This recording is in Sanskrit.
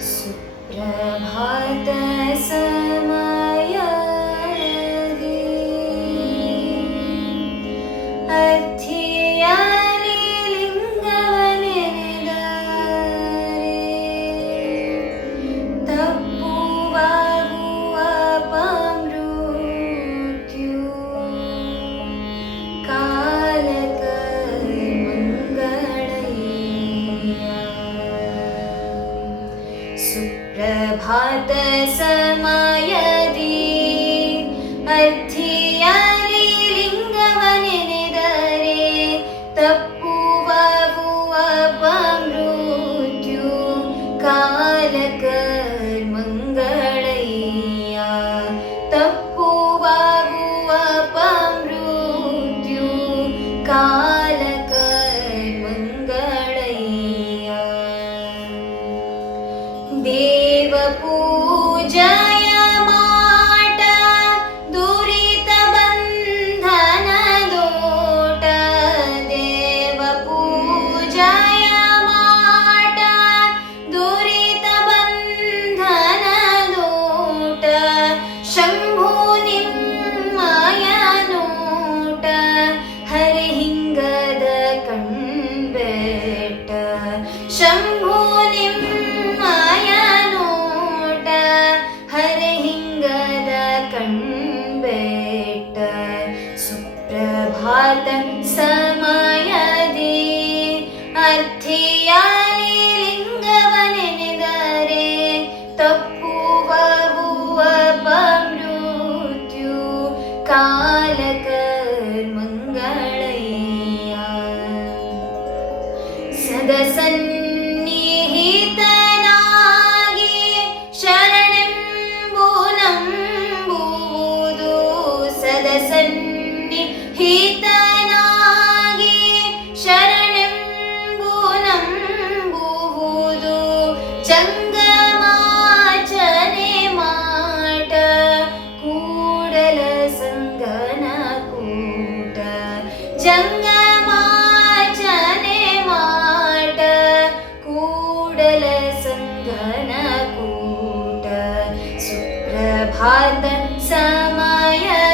सुप्रभात समय कालकर्मङ्गलय्या hindi. तं समायदि अथिया निवनिधरे तपुवृत्यु कालकर्मङ्गळया सदसन् सङ्गनकूट जङ्गमाचने माट कूडल सङ्गनकूट सुप्रभात समय